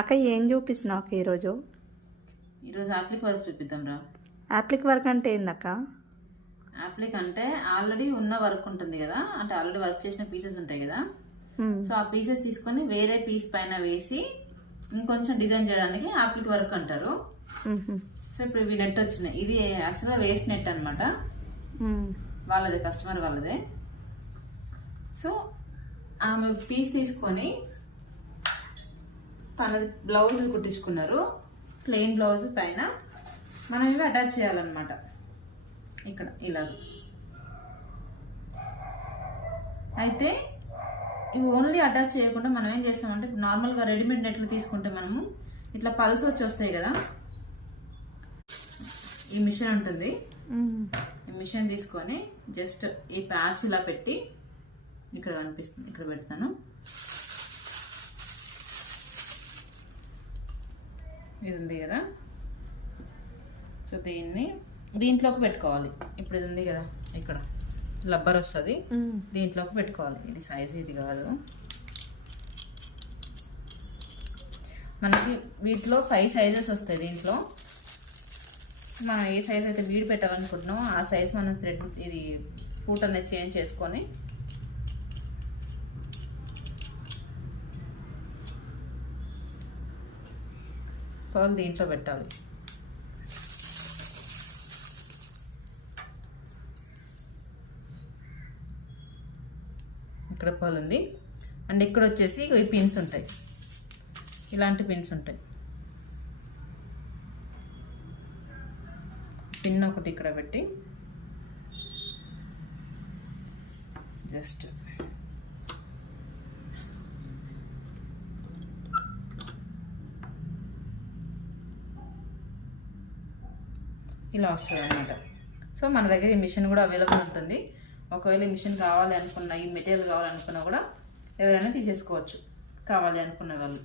అక్క ఏం చూపిస్తున్నావు అక్క ఈరోజు? యాప్లిక్ వర్క్ చూపిద్దాం రా. యాప్లిక్ వర్క్ అంటే ఏందక్క? యాప్లిక్ అంటే ఆల్రెడీ ఉన్న వర్క్ ఉంటుంది కదా, అంటే ఆల్రెడీ వర్క్ చేసిన పీసెస్ ఉంటాయి కదా. సో ఆ పీసెస్ తీసుకొని వేరే పీస్ పైన వేసి ఇంకొంచెం డిజైన్ చేయడానికి యాప్లిక్ వర్క్ అంటారు. సో ఇప్పుడు ఇవి నెట్ వచ్చినాయి. ఇది యాక్చువల్గా వేస్ట్ నెట్ అనమాట, వాళ్ళదే, కస్టమర్ వాళ్ళదే. సో ఆమె పీస్ తీసుకొని తన బ్లౌజ్ కుట్టించుకున్నారు. ప్లెయిన్ బ్లౌజ్ పైన మనం ఇవి అటాచ్ చేయాలన్నమాట. ఇక్కడ ఇలా అయితే ఇవి ఓన్లీ అటాచ్ చేయకుండా మనం ఏం చేస్తామంటే, నార్మల్గా రెడీమేడ్ నెట్లు తీసుకుంటే మనము ఇట్లా పల్స్ వచ్చి వస్తాయి కదా, ఈ మిషన్ ఉంటుంది. ఈ మిషన్ తీసుకొని జస్ట్ ఈ ప్యాచ్ ఇలా పెట్టి, ఇక్కడ కనిపిస్తుంది, ఇక్కడ పెడతాను. ఇది ఉంది కదా, సో దీంట్లోకి పెట్టుకోవాలి. ఇప్పుడు ఇది ఉంది కదా, ఇక్కడ రబ్బర్ వస్తుంది, దీంట్లోకి పెట్టుకోవాలి. ఇది సైజు ఇది కాదు. మనకి వీటిలో 5 సైజెస్ వస్తాయి. దీంట్లో మనం ఏ సైజ్ అయితే వీడి పెట్టాలనుకుంటున్నామో ఆ సైజ్ మనం థ్రెడ్ ఇది ఫూట్ అనేది చేంజ్ చేసుకొని పర్ల్ దీంట్లో పెట్టాలి. ఇక్కడ పర్ల్ ఉంది, అండ్ ఇక్కడ వచ్చేసి ఈ పిన్స్ ఉంటాయి, ఇలాంటి పిన్స్ ఉంటాయి. పిన్ ఒకటి ఇక్కడ పెట్టి జస్ట్ ఇలా వస్తుంది అన్నమాట. సో మన దగ్గర ఈ మిషన్ కూడా అవైలబుల్ ఉంటుంది. ఒకవేళ ఈ మిషన్ కావాలి అనుకున్న, ఈ మెటీరియల్ కావాలనుకున్నా కూడా ఎవరైనా తీసేసుకోవచ్చు, కావాలి అనుకున్న వాళ్ళు.